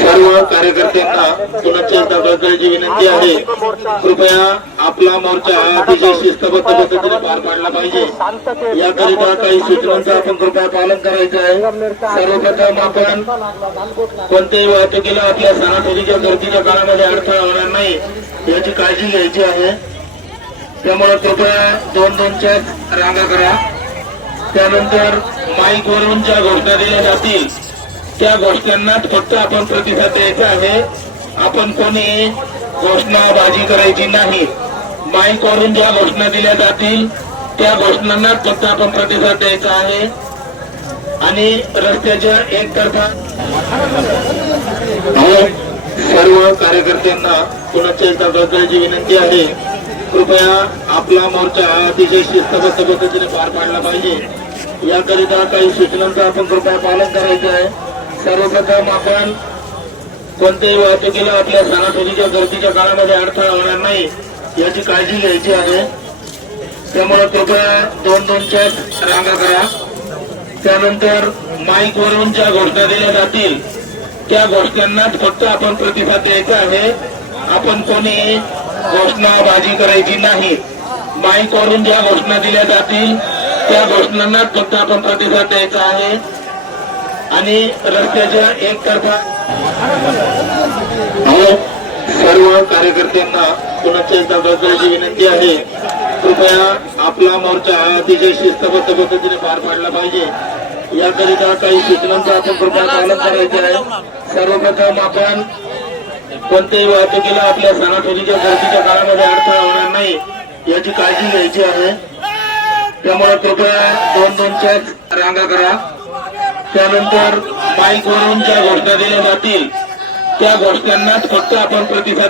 सर्व कार्यकर्त्यांना पुनश्च एकदा विनंती आहे. कृपया आपला मोर्चा हा अतिशय शिस्तबद्ध पद्धतीने पार पाडला पाहिजे. याकरिता काही सूचनांचं आपण कृपया पालन करायचं आहे. सर्वप्रथम आपण कोणत्याही वाहतुकीला आपल्या सणासुदीच्या गर्दीच्या काळामध्ये अडथळा होणार नाही याची काळजी घ्यायची आहे. त्यामुळे कृपया दोन दोनच्या रांगा करा. त्यानंतर माईक वरून ज्या घोषणा दिल्या जातील त्या घोषणांनाच फक्त आपण प्रतिसाद द्यायचा आहे. आपण कोणी घोषणाबाजी करायची नाही. माईक वरून ज्या घोषणा दिल्या जातील त्या घोषणांनाच फक्त आपण प्रतिसाद द्यायचा आहे. आणि रस्त्याच्या एकतर्फा हो, सर्व कार्यकर्त्यांना पुनश्च एकदा कळकळीची विनंती आहे कृपया आपला मोर्चा अतिशय शिस्तबद्ध पद्धतीने पार पाडला पाहिजे. याकरिता काही सूचनांचं आपण कृपया पालन करायचं आहे. सर्वप्रथम आपण कोणत्याही वाहतुकीला आपल्या सणासुदीच्या गर्दीच्या काळामध्ये अडथळा होणार नाही याची काळजी घ्यायची आहे. त्यामुळे कृपया दोन दोनच्याच रांगा करा. त्यानंतर माईक वरून ज्या घोषणा दिल्या जातील त्या घोषणांनाच फक्त आपण प्रतिसाद द्यायचा आहे. आपण कोणी घोषणाबाजी करायची नाही. माईक वरून ज्या घोषणा दिल्या जातील त्या घोषणांनाच फक्त आपण प्रतिसाद द्यायचा आहे. आणि रस्त्याच्या एक तर्फा सर्व कार्यकर्त्यांना पुन्हा एकदा कळकळीची विनंती आहे. कृपया आपला मोर्चा हा अतिशय शिस्तबद्ध पद्धतीने पार पाडला पाहिजे. याकरिता काही सूचनांचं आपण कृपया पालन करायचं आहे. सर्वप्रथम आपण कोणत्याही वाहतुकीला आपल्या सणासुदीच्या गर्दीच्या काळामध्ये अडथळा होणार नाही याची काळजी घ्यायची आहे. त्यामुळे कृपया दोन दोनच्याच रांगा करा. त्यानंतर बाईकवरून ज्या घोषणा दिल्या जातील त्या घोषणांनाच फक्त आपण प्रतिसाद